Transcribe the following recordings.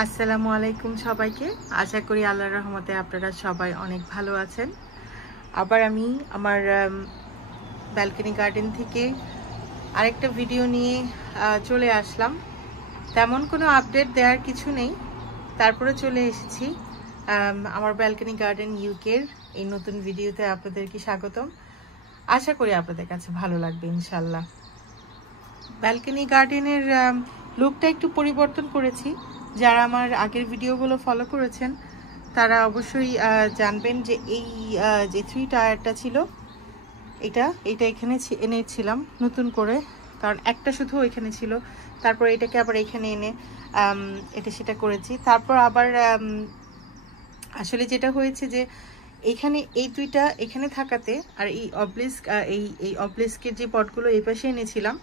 আসসালামু আলাইকুম সবাইকে। আশা করি আল্লাহর রহমতে আপনারা সবাই অনেক ভালো আছেন। আবার আমি আমার ব্যালকনি গার্ডেন থেকে আরেকটা ভিডিও নিয়ে চলে আসলাম। তেমন কোনো আপডেট দেওয়ার কিছু নেই, তারপরে চলে এসেছি আমার ব্যালকনি গার্ডেন ইউকের এই নতুন ভিডিওতে আপনাদেরকে স্বাগতম। আশা করি আপনাদের কাছে ভালো লাগবে ইনশাল্লাহ। ব্যালকনি গার্ডেনের লুকটা একটু পরিবর্তন করেছি। যারা আমার আগের ভিডিওগুলো ফলো করেছেন তারা অবশ্যই জানবেন যে এই যে 3 টায়ারটা ছিল এটা এখানে এনেছিলাম নতুন করে, কারণ একটা শুধু ওইখানে ছিল। তারপর এটাকে আবার এখানে এনে এটা সেটা করেছি। তারপর আবার আসলে যেটা হয়েছে যে এইখানে এই দুইটা এখানে থাকাতে আর এই অবলিস্কের যে পটগুলো এই পাশে এনেছিলাম,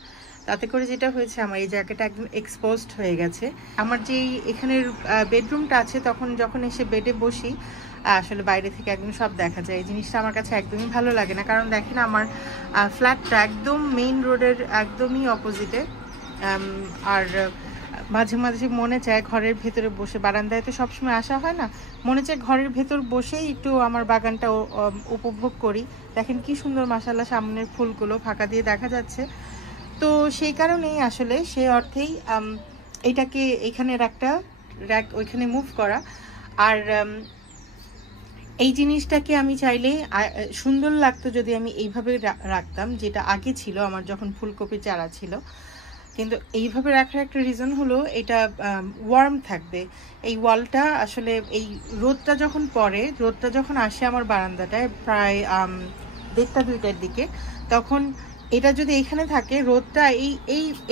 তাতে করে যেটা হয়েছে আমার এই জায়গাটা একদম এক্সপোজড হয়ে গেছে। আমার যে এখানের বেডরুমটা আছে, তখন যখন এসে বেডে বসি আসলে বাইরে থেকে একদম সব দেখা যায়। এই জিনিসটা আমার কাছে একদমই ভালো লাগে না, কারণ দেখেন আমার ফ্ল্যাটটা একদম মেইন রোডের একদমই অপোজিটে। আর মাঝে মাঝে মনে চায় ঘরের ভেতরে বসে, বারান্দায় তো সবসময় আসা হয় না, মনে চায় ঘরের ভেতর বসেই একটু আমার বাগানটা উপভোগ করি। দেখেন কি সুন্দর মাশাআল্লাহ সামনের ফুলগুলো ফাঁকা দিয়ে দেখা যাচ্ছে। তো সেই কারণেই আসলে সেই অর্থেই এটাকে এখানের একটা র্যাক ওইখানে মুভ করা। আর এই জিনিসটাকে আমি চাইলে সুন্দর লাগতো যদি আমি এইভাবে রাখতাম, যেটা আগে ছিল আমার যখন ফুলকপির চারা ছিল। কিন্তু এইভাবে রাখার একটা রিজন হলো এটা ওয়ার্ম থাকবে। এই ওয়ালটা আসলে এই রোদটা যখন পড়ে, রোদটা যখন আসে আমার বারান্দাটায় প্রায় 1:30-2টার দিকে, তখন এটা যদি এখানে থাকে, রোদটা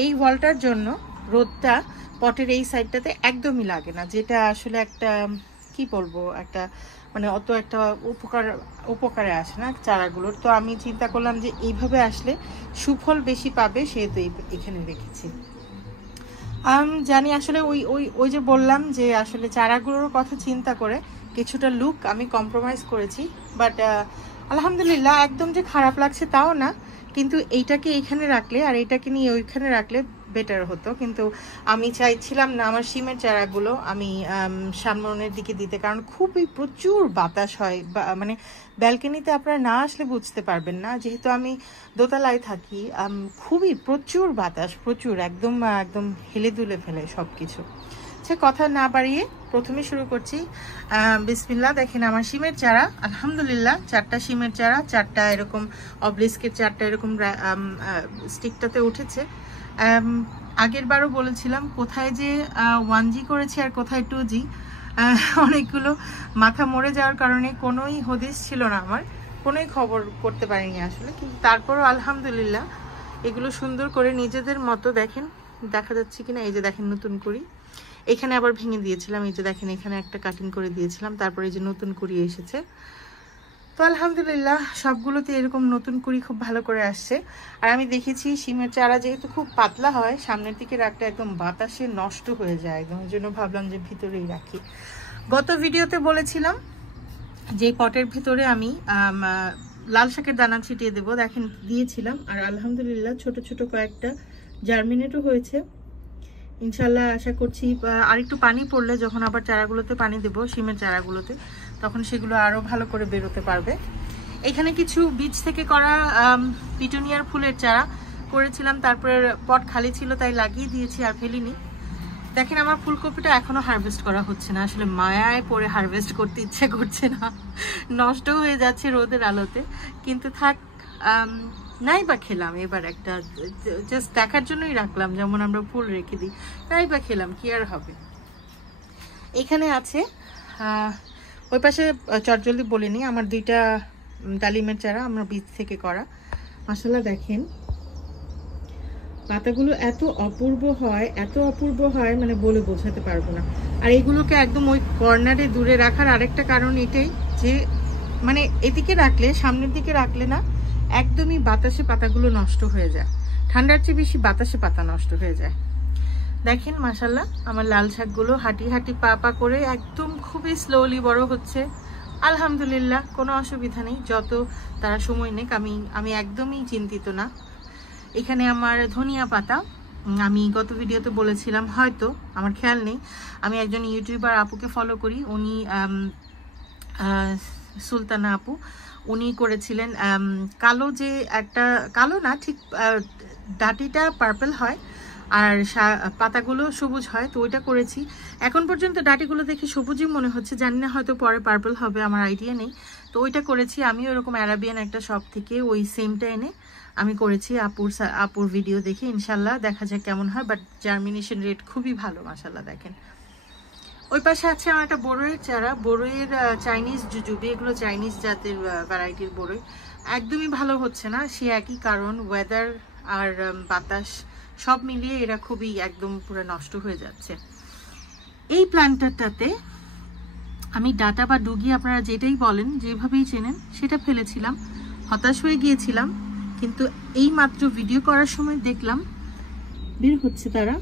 এই ওয়ালটার জন্য রোদটা পটের এই সাইডটাতে একদমই লাগে না, যেটা আসলে একটা কি বলবো, একটা মানে অত একটা উপকারে আসে না চারাগুলোর। তো আমি চিন্তা করলাম যে এইভাবে আসলে সুফল বেশি পাবে, সেহেতু এখানে রেখেছি। জানি আসলে ওই যে বললাম যে আসলে চারাগুলোর কথা চিন্তা করে কিছুটা লুক আমি কম্প্রোমাইজ করেছি, বাট আলহামদুলিল্লাহ একদম যে খারাপ লাগছে তাও না। কিন্তু এইটাকে এইখানে রাখলে আর এইটাকে নিয়ে ওইখানে রাখলে বেটার হতো, কিন্তু আমি চাইছিলাম না আমার শিমের চারাগুলো আমি সামনের দিকে দিতে, কারণ খুবই প্রচুর বাতাস হয়। মানে ব্যালকনিতে আপনারা না আসলে বুঝতে পারবেন না, যেহেতু আমি দোতলায় থাকি, খুবই প্রচুর বাতাস, প্রচুর একদম একদম হেলে দুলে ফেলে সব কিছু। সে কথা না বাড়িয়ে প্রথমে শুরু করছি। বিসমিল্লাহ। দেখেন আমার শিমের চারা আলহামদুলিল্লাহ 4টা শিমের চারা, 4টা এরকম অবলিস্কের 4টা এরকম স্টিকটাতে উঠেছে। আগের বারও বলেছিলাম কোথায় যে 1G করেছি আর কোথায় 2G, অনেকগুলো মাথা মরে যাওয়ার কারণে কোনোই হদিস ছিল না, আমার কোনোই খবর করতে পারিনি আসলে। কিন্তু তারপরও আলহামদুলিল্লাহ এগুলো সুন্দর করে নিজেদের মতো, দেখেন দেখা যাচ্ছে কিনা, এই যে দেখেন নতুন করি এখানে আবার ভেঙে দিয়েছিলাম, এই যে দেখেন এখানে একটা কাটিং করে দিয়েছিলাম, তারপরে এই যে নতুন কুড়ি এসেছে। তো আলহামদুলিল্লাহ সবগুলোতে এরকম নতুন কুড়ি খুব ভালো করে আসছে। আর আমি দেখেছি শিমের চারা যেহেতু খুব পাতলা হয়, সামনের দিকে রাখলে একদম বাতাসে নষ্ট হয়ে যায় একদম, ওই জন্য ভাবলাম যে ভিতরেই রাখি। গত ভিডিওতে বলেছিলাম যে পটের ভিতরে আমি লাল শাকের দানা ছিটিয়ে দেবো, দেখেন দিয়েছিলাম। আর আলহামদুলিল্লাহ ছোট ছোট কয়েকটা জার্মিনেটও হয়েছে ইনশাল্লাহ। আশা করছি আর একটু পানি পড়লে, যখন আবার চারাগুলোতে পানি দেবো শিমের চারাগুলোতে, তখন সেগুলো আরও ভালো করে বেরোতে পারবে। এখানে কিছু বীজ থেকে করা পিটুনিয়ার ফুলের চারা করেছিলাম, তারপরে পট খালি ছিল তাই লাগিয়ে দিয়েছি আর ফেলিনি। দেখেন আমার ফুলকপিটা এখনো হারভেস্ট করা হচ্ছে না, আসলে মায়ায় পরে হারভেস্ট করতে ইচ্ছে করছে না, নষ্ট হয়ে যাচ্ছে রোদের আলোতে। কিন্তু থাক, নাই বা খেলাম এবার, একটা জাস্ট দেখার জন্যই রাখলাম, যেমন আমরা ফুল রেখে দিই, নাই বা খেলাম, কি আর হবে। এখানে আছে ওই পাশে চটজলদি বলিনি, আমার 2টা ডালিমের চারা আমরা বীজ থেকে করা। মাশাআল্লাহ দেখেন পাতাগুলো এত অপূর্ব হয়, এত অপূর্ব হয় মানে বলে বোঝাতে পারবো না। আর এইগুলোকে একদম ওই কর্নারে দূরে রাখার আরেকটা কারণ এটাই যে মানে এদিকে রাখলে, সামনের দিকে রাখলে না একদমই বাতাসে পাতাগুলো নষ্ট হয়ে যায়, ঠান্ডার চেয়ে বেশি বাতাসে পাতা নষ্ট হয়ে যায়। দেখেন মাশাআল্লাহ আমার লাল শাকগুলো হাঁটি হাঁটি পা পা করে একদম খুবই স্লোলি বড় হচ্ছে আলহামদুলিল্লাহ, কোনো অসুবিধা নেই। যত তারা সময় নেক আমি একদমই চিন্তিত না। এখানে আমার ধনিয়া পাতা, আমি গত ভিডিওতে বলেছিলাম, হয়তো আমার খেয়াল নেই, আমি একজন ইউটিউবার আপুকে ফলো করি, উনি সুলতানা আপু, উনি করেছিলেন কালো, যে একটা কালো না ঠিক ডাটিটা পার্পল হয় আর পাতাগুলো সবুজ হয়, তো ওইটা করেছি। এখন পর্যন্ত ডাটিগুলো দেখে সবুজই মনে হচ্ছে, জানি না হয়তো পরে পার্পল হবে, আমার আইডিয়া নেই। তো ওইটা করেছি আমি ওরকম অ্যারাবিয়ান একটা শপ থেকে ওই সেমটা এনে আমি করেছি আপুর ভিডিও দেখে। ইনশাল্লাহ দেখা যাক কেমন হয়, বাট জার্মিনেশন রেট খুবই ভালো মাশাল্লাহ। দেখেন ওই পাশে আছে আমার একটা বড়ইয়ের চারা, বড়ইয়ের চাইনিজ জুজুবি, এগুলো চাইনিজ জাতের ভ্যারাইটির বড়ই, একদমই ভালো হচ্ছে না। সে একই কারণ, ওয়েদার আর বাতাস সব মিলিয়ে এরা খুবই একদম পুরো নষ্ট হয়ে যাচ্ছে। এই প্ল্যান্টারটাতে আমি ডাটা বা ডুগি আপনারা যেটাই বলেন, যেভাবেই চেনেন, সেটা ফেলেছিলাম, হতাশ হয়ে গিয়েছিলাম। কিন্তু এই মাত্র ভিডিও করার সময় দেখলাম বের হচ্ছে তারা,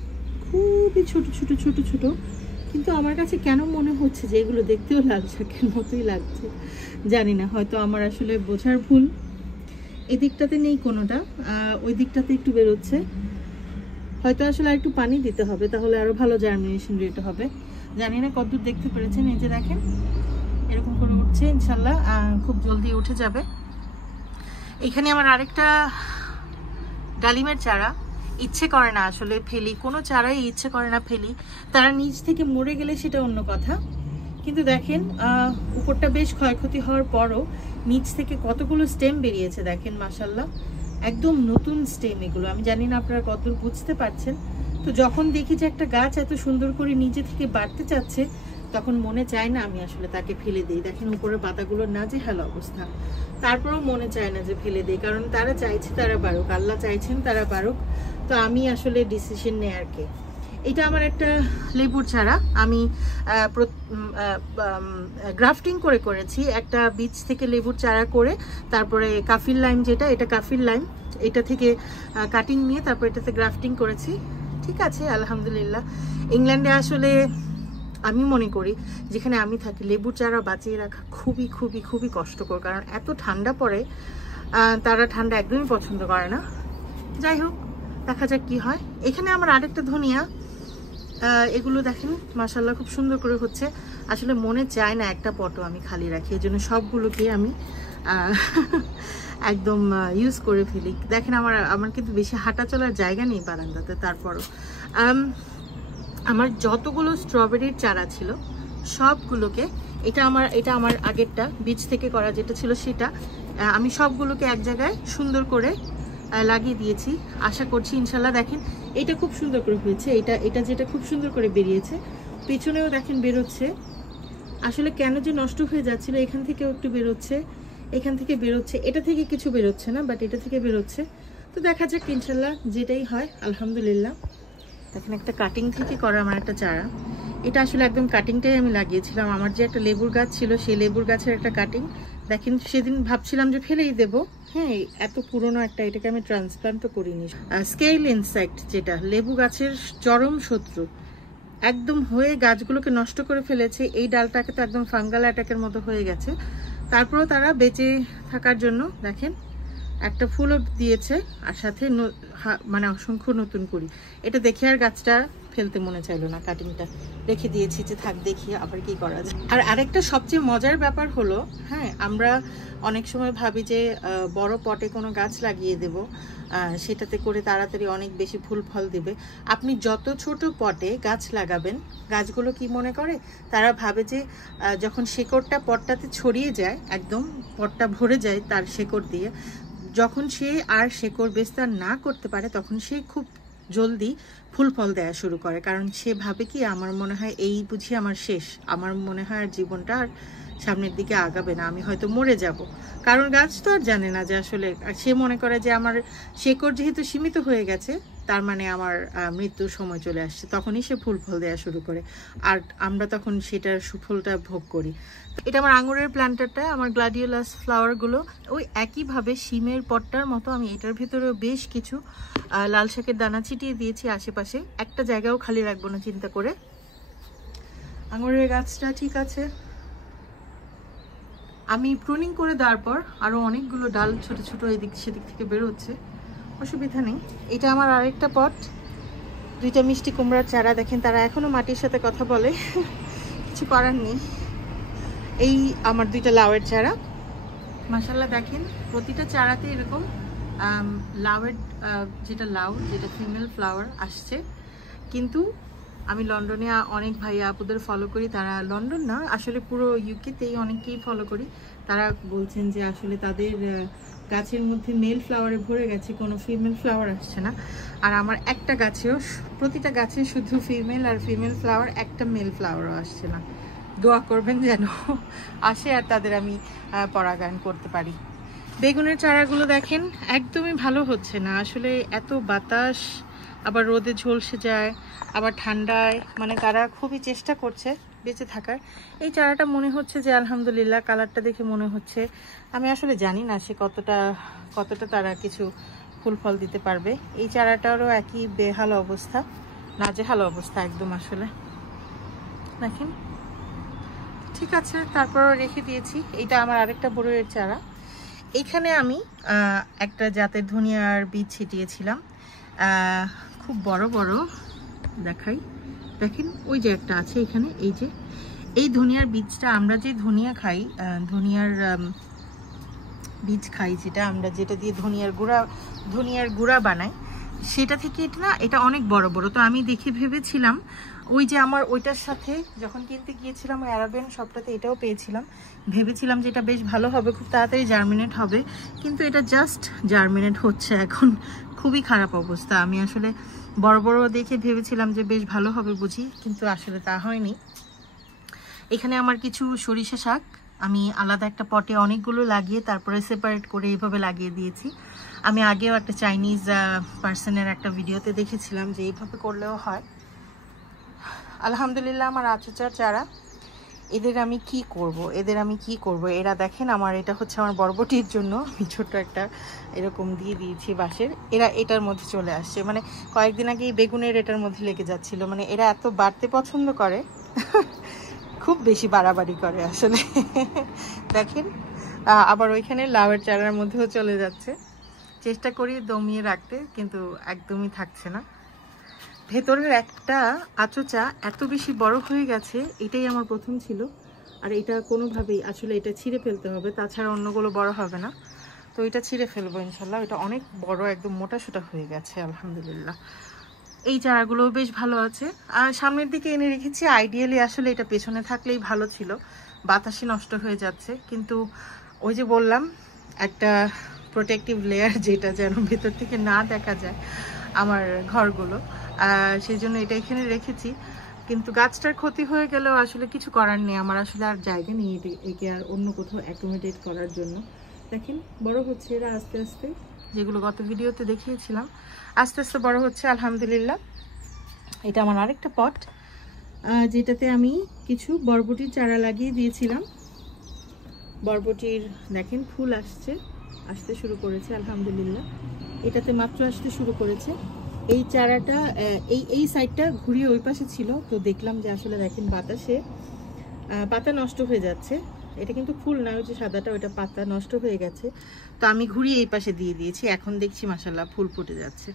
খুবই ছোট ছোট ছোট ছোট, কিন্তু আমার কাছে কেন মনে হচ্ছে যে এগুলো দেখতেও লাল শাকের মতোই লাগছে, জানি না, হয়তো আমার আসলে বোঝার ভুল। এই দিকটাতে নেই কোনোটা, ওই দিকটাতে একটু বেরোচ্ছে, হয়তো আসলে একটু পানি দিতে হবে, তাহলে আরো ভালো জার্মিনেশন রেট হবে। জানি না কতদূর দেখতে পেরেছেন, এই যে দেখেন এরকম করে উঠছে, ইনশাল্লাহ খুব জলদি উঠে যাবে। এখানে আমার আরেকটা ডালিমের চারা, ইচ্ছে করে না আসলে ফেলি, কোনো চারাই ইচ্ছে করে না ফেলি, তারা নিচ থেকে মরে গেলে সেটা অন্য কথা। কিন্তু দেখেন উপরটা বেশ ক্ষয়ক্ষতি হওয়ার পরও নিচ থেকে কতগুলো স্টেম বেরিয়েছে, দেখেন মাশাল্লাহ, একদম নতুন স্টেম এগুলো। আমি জানি না আপনারা কতদূর বুঝতে পারছেন। তো যখন দেখি যে একটা গাছ এত সুন্দর করে নিজে থেকে বাড়তে চাচ্ছে, তখন মনে চায় না আমি আসলে তাকে ফেলে দিই। দেখেন উপরের পাতাগুলোর নাজেহাল অবস্থা, তারপরেও মনে চায় না যে ফেলে দিই, কারণ তারা চাইছে তারা বাড়ুক, আল্লাহ চাইছেন তারা বাড়ুক, তো আমি আসলে ডিসিশন নেই আর কি। এটা আমার একটা লেবুর চারা, আমি গ্রাফটিং করেছি, একটা বীজ থেকে লেবুর চারা করে, তারপরে কাফির লাইম, যেটা এটা কাফির লাইম, এটা থেকে কাটিং নিয়ে তারপর এটাতে গ্রাফটিং করেছি। ঠিক আছে, আলহামদুলিল্লাহ। ইংল্যান্ডে আসলে আমি মনে করি যেখানে আমি থাকি, লেবুর চারা বাঁচিয়ে রাখা খুবই খুবই খুবই কষ্টকর, কারণ এত ঠান্ডা পড়ে, তারা ঠান্ডা একদমই পছন্দ করে না। যাই হোক, দেখা যাক কি হয়। এখানে আমার আরেকটা ধনিয়া, এগুলো দেখেন মাশাআল্লাহ খুব সুন্দর করে হচ্ছে। আসলে মনে চায় না একটা পটও আমি খালি রাখি, এই জন্য সবগুলোকে আমি একদম ইউজ করে ফেলি। দেখেন আমার কিন্তু বেশি হাঁটা চলার জায়গা নেই বারান্দাতে, তারপরও আমার যতগুলো স্ট্রবেরির চারা ছিল সবগুলোকে, এটা আমার আগেরটা বীজ থেকে করা যেটা ছিল সেটা, আমি সবগুলোকে এক জায়গায় সুন্দর করে লাগিয়ে দিয়েছি। আশা করছি ইনশাল্লাহ। দেখেন এটা খুব সুন্দর করে হয়েছে, এটা যেটা খুব সুন্দর করে বেরিয়েছে, পেছনেও দেখেন বেরোচ্ছে। আসলে কেন যে নষ্ট হয়ে যাচ্ছিল, এখান থেকেও একটু বেরোচ্ছে, এখান থেকে বেরোচ্ছে, এটা থেকে কিছু বেরোচ্ছে না, বাট এটা থেকে বেরোচ্ছে। তো দেখা যাক ইনশাল্লাহ, যেটাই হয় আলহামদুলিল্লাহ। দেখেন একটা কাটিং থেকে করা আমার একটা চারা, এটা আসলে একদম কাটিংটাই আমি লাগিয়েছিলাম। আমার যে একটা লেবুর গাছ ছিল, সেই লেবুর গাছের একটা কাটিং, দেখেন সেদিন ভাবছিলাম যে ফেলেই দেবো, হ্যাঁ এত পুরনো একটা, এটাকে আমি ট্রান্সপ্লান্টও করিনি। স্কেল ইনসেক্ট, যেটা লেবু গাছের চরম শত্রু, একদম হয়ে গাছগুলোকে নষ্ট করে ফেলেছে। এই ডালটাকে তো একদম ফাঙ্গাল অ্যাটাকের মতো হয়ে গেছে, তারপরেও তারা বেঁচে থাকার জন্য দেখেন একটা ফুলও দিয়েছে, আর সাথে মানে অসংখ্য নতুন কুড়ি। এটা দেখে আর গাছটা ফেলতে মনে চাইলো না, কাটিংটা রেখে দিয়েছি যে থাক, দেখি আবার কি করা যায়। আর আরেকটা সবচেয়ে মজার ব্যাপার হলো, হ্যাঁ আমরা অনেক সময় ভাবি যে বড় পটে কোনো গাছ লাগিয়ে দেব, সেটাতে করে তাড়াতাড়ি অনেক বেশি ফুল ফল দিবে। আপনি যত ছোট পটে গাছ লাগাবেন, গাছগুলো কি মনে করে, তারা ভাবে যে যখন শেকড়টা পটটাতে ছড়িয়ে যায়, একদম পটটা ভরে যায় তার শেকড় দিয়ে, যখন সে আর শেকড় বিস্তার না করতে পারে, তখন সে খুব জলদি ফুল ফল দেওয়া শুরু করে। কারণ সে ভাবে কি, আমার মনে হয় এই বুঝি আমার শেষ, আমার মনে হয় আর জীবনটা আর সামনের দিকে আগাবে না, আমি হয়তো মরে যাব। কারণ গাছ তো আর জানে না যে আসলে, সে মনে করে যে আমার শেকড় যেহেতু সীমিত হয়ে গেছে, তার মানে আমার মৃত্যুর সময় চলে আসছে, তখনই সে ফুল ফল দেওয়া শুরু করে, আর আমরা তখন সেটার সুফলটা ভোগ করি। এটা আমার আঙুরের প্ল্যান্টারটা, আমার গ্লাডিওলাস ফ্লাওয়ারগুলো ওই একইভাবে শিমের পটটার মতো। আমি এটার ভেতরেও বেশ কিছু লাল শাকের দানা ছিটিয়ে দিয়েছি আশেপাশে, একটা জায়গাও খালি রাখবো না চিন্তা করে। আঙুরের গাছটা ঠিক আছে, আমি প্রুনিং করে দেওয়ার পর আরও অনেকগুলো ডাল ছোট ছোট এদিক সেদিক থেকে বেরোচ্ছে, অসুবিধা নেই। এটা আমার আরেকটা পট, দুইটা মিষ্টি কুমড়ার চারা দেখেন, তারা এখনো মাটির সাথে কথা বলে, কিছু করার নেই। এই আমার দুইটা লাউয়ের চারা, মাশাআল্লাহ দেখেন প্রতিটা চারাতে এরকম লাউয়ের যেটা লাউ, যেটা ফিমেল ফ্লাওয়ার আসছে। কিন্তু আমি লন্ডনে অনেক ভাইয়া আপুদের ফলো করি, তারা লন্ডন না আসলে পুরো ইউকেতেই অনেকেই ফলো করি, তারা বলছেন যে আসলে তাদের গাছের মধ্যে মেল ফ্লাওয়ারে ভরে গেছে, কোনো ফিমেল ফ্লাওয়ার আসছে না। আর আমার একটা গাছেও, প্রতিটা গাছে শুধু ফিমেল আর ফিমেল ফ্লাওয়ার, একটা মেল ফ্লাওয়ারও আসছে না। দোয়া করবেন যেন আসে আর তাদের আমি পরাগায়ন করতে পারি। বেগুনের চারাগুলো দেখেন একদমই ভালো হচ্ছে না আসলে, এত বাতাস, আবার রোদে ঝলসে যায়, আবার ঠান্ডায়, মানে তারা খুবই চেষ্টা করছে বেঁচে থাকার। এই চারাটা মনে হচ্ছে যে আলহামদুলিল্লাহ, কালারটা দেখে মনে হচ্ছে, আমি আসলে জানি না সে কতটা তারা কিছু ফুল ফল দিতে পারবে। এই চারাটারও একই বেহাল অবস্থা, নাজেহাল অবস্থা একদম আসলে দেখেন। ঠিক আছে, তারপরও রেখে দিয়েছি। এইটা আমার আরেকটা বড়ের চারা। এইখানে আমি একটা জাতের ধনিয়ার বীজ ছিটিয়েছিলাম, খুব বড় বড় দেখাই, দেখেন ওই যে একটা আছে এখানে। এই যে এই ধনিয়ার বীজটা, আমরা যে ধনিয়া খাই, ধনিয়ার বীজ খাই, যেটা দিয়ে ধনিয়ার গুঁড়া বানাই, সেটা থেকে এটা অনেক বড় বড়। তো আমি দেখে ভেবেছিলাম, ওই যে আমার ওইটার সাথে যখন কিনতে গিয়েছিলাম অ্যারাবিয়ান শপটাতে, এটাও পেয়েছিলাম, ভেবেছিলাম যে এটা বেশ ভালো হবে, খুব তাড়াতাড়ি জার্মিনেট হবে, কিন্তু এটা জাস্ট জার্মিনেট হচ্ছে এখন, খুবই খারাপ অবস্থা। আমি আসলে বড় বড় দেখে ভেবেছিলাম যে বেশ ভালো হবে বুঝি, কিন্তু আসলে তা হয়নি। এখানে আমার কিছু সরিষা শাক আমি আলাদা একটা পটে অনেকগুলো লাগিয়ে তারপরে সেপারেট করে এইভাবে লাগিয়ে দিয়েছি। আমি আগেও একটা চাইনিজ পার্সনের একটা ভিডিওতে দেখেছিলাম যে এইভাবে করলেও হয়। আলহামদুলিল্লাহ আমার আচুচার চারা, এদের আমি কি করব, এরা দেখেন আমার, এটা হচ্ছে আমার বরবটির জন্য আমি ছোট্ট একটা এরকম দিয়ে দিয়েছি বাঁশের, এরা এটার মধ্যে চলে আসছে। মানে কয়েকদিন আগে বেগুনের এটার মধ্যে লেগে যাচ্ছিল, মানে এরা এত বাড়তে পছন্দ করে খুব বেশি বাড়াবাড়ি করে আসলে দেখেন। আবার ওইখানে লাউয়ের চারার মধ্যেও চলে যাচ্ছে, চেষ্টা করি দমিয়ে রাখতে, কিন্তু একদমই থাকছে না। ভেতরের একটা আচোচা এত বেশি বড় হয়ে গেছে, এটাই আমার প্রথম ছিল। আর এটা কোনোভাবেই আসলে এটা ছিঁড়ে ফেলতে হবে, তাছাড়া অন্যগুলো বড় হবে না। তো এটা ছিঁড়ে ফেলবো ইনশাল্লাহ। এটা অনেক বড়, একদম মোটা সোটা হয়ে গেছে আলহামদুলিল্লাহ। এই চারাগুলোও বেশ ভালো আছে। আর সামনের দিকে এনে রেখেছি, আইডিয়ালি আসলে এটা পেছনে থাকলেই ভালো ছিল, বাতাসে নষ্ট হয়ে যাচ্ছে। কিন্তু ওই যে বললাম, একটা প্রোটেক্টিভ লেয়ার, যেটা যেন ভেতর থেকে না দেখা যায় আমার ঘরগুলো, সেই জন্য এটা এখানে রেখেছি। কিন্তু গাছটার ক্ষতি হয়ে গেলেও আসলে কিছু করার নেই, আমার আসলে আর জায়গা নেই একে আর অন্য কোথাও অ্যাকোমোডেট করার জন্য। দেখেন বড় হচ্ছে এরা আস্তে আস্তে, যেগুলো গত ভিডিওতে দেখিয়েছিলাম, আস্তে আস্তে বড় হচ্ছে আলহামদুলিল্লাহ। এটা আমার আরেকটা পট, যেটাতে আমি কিছু বরবটির চারা লাগিয়ে দিয়েছিলাম। বরবটির দেখেন ফুল আসতে শুরু করেছে আলহামদুলিল্লাহ, এটাতে মাত্র আসতে শুরু করেছে। এই চারাটা এই সাইডটা ঘুরিয়ে ওই পাশে ছিল, তো দেখলাম যে আসলে দেখেন বাতাসে পাতা নষ্ট হয়ে যাচ্ছে। এটা কিন্তু ফুল না, ওই যে সাদাটা, ওইটা পাতা নষ্ট হয়ে গেছে, তো আমি ঘুরিয়ে এই পাশে দিয়ে দিয়েছি। এখন দেখছি মাশাআল্লাহ ফুল ফুটে যাচ্ছে।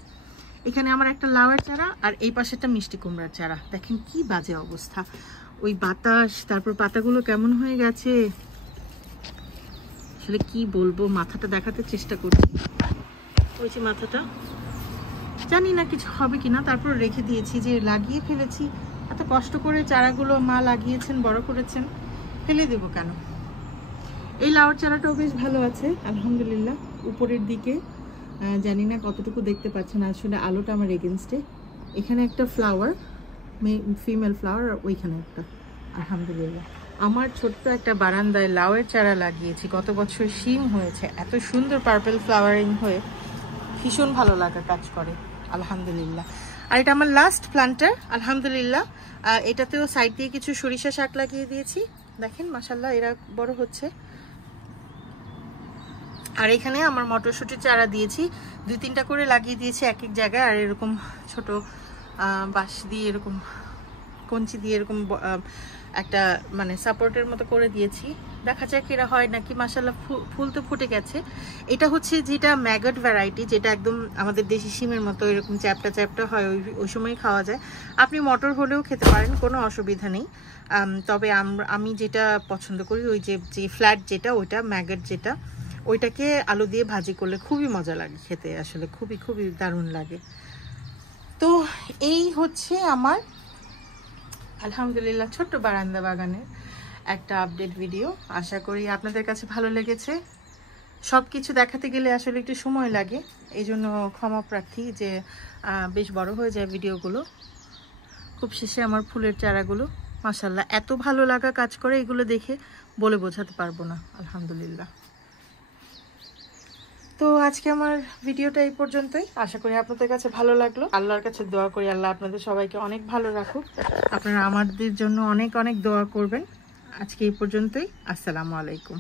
এখানে আমার একটা লাউয়ের চারা, আর এই পাশে একটা মিষ্টি কুমড়ার চারা। দেখেন কি বাজে অবস্থা, ওই বাতাস, তারপর পাতাগুলো কেমন হয়ে গেছে, আসলে কি বলবো। মাথাটা দেখাতে চেষ্টা করছি, ওই যে মাথাটা, জানি না কিছু হবে কিনা, তারপর রেখে দিয়েছি, যে লাগিয়ে ফেলেছি। এত কষ্ট করে চারাগুলো মা লাগিয়েছেন, বড় করেছেন, ফেলে দেবো কেন। এই লাউয়ের চারাটাও বেশ ভালো আছে আলহামদুলিল্লাহ। উপরের দিকে জানি না কতটুকু দেখতে পাচ্ছেন, আসলে আলোটা আমার এগেনস্টে। এখানে একটা ফ্লাওয়ার, ফিমেল ফ্লাওয়ার, আর ওইখানে একটা আলহামদুলিল্লাহ। আমার ছোট্ট একটা বারান্দায় লাউয়ের চারা লাগিয়েছি, গত বছর শিম হয়েছে, এত সুন্দর পার্পল ফ্লাওয়ারিং হয়ে ভীষণ ভালো লাগা কাজ করে আলহামদুলিল্লাহ। আর এটা আমার লাস্ট প্ল্যান্টার আলহামদুলিল্লাহ। এটাতেও সাইড দিয়ে কিছু সরিষা শাক লাগিয়ে দিয়েছি, দেখেন মাশাআল্লাহ এরা বড় হচ্ছে। আর এখানে আমার মটরশুঁটির চারা দিয়েছি, 2-3টা করে লাগিয়ে দিয়েছি এক এক জায়গায়। আর এরকম ছোট বাঁশ দিয়ে এরকম কঞ্চি দিয়ে এরকম একটা মানে সাপোর্টের মতো করে দিয়েছি। দেখা যাক এরা হয় নাকি। মাশাআল্লাহ ফুল তো ফুটে গেছে। এটা হচ্ছে যেটা ম্যাগট ভ্যারাইটি, যেটা একদম আমাদের দেশি শিমের মতো এরকম চ্যাপটা চ্যাপটা হয়, ওই সময় খাওয়া যায়। আপনি মটর হলেও খেতে পারেন, কোনো অসুবিধা নেই। তবে আমি যেটা পছন্দ করি ওই যে ফ্ল্যাট যেটা, ওইটা ম্যাগট যেটা, ওইটাকে আলু দিয়ে ভাজি করলে খুবই মজা লাগে খেতে, আসলে খুবই খুবই দারুণ লাগে। তো এই হচ্ছে আমার আলহামদুলিল্লাহ ছোট্ট বারান্দা বাগানের একটা আপডেট ভিডিও। আশা করি আপনাদের কাছে ভালো লেগেছে। সব কিছু দেখাতে গেলে আসলে একটু সময় লাগে, এই জন্য ক্ষমা প্রার্থী যে বেশ বড় হয়ে যায় ভিডিওগুলো। খুব শেষে আমার ফুলের চারাগুলো মাশাআল্লাহ এত ভালো লাগা কাজ করে, এগুলো দেখে বলে বোঝাতে পারবো না। আলহামদুলিল্লাহ। তো আজকে আমার ভিডিওটা এই পর্যন্তই। আশা করি আপনাদের কাছে ভালো লাগলো। আল্লাহর কাছে দোয়া করি আল্লাহ আপনাদের সবাইকে অনেক ভালো রাখুক। আপনারা আমাদের জন্য অনেক অনেক দোয়া করবেন। আজকে এই পর্যন্তই। আসসালামু আলাইকুম।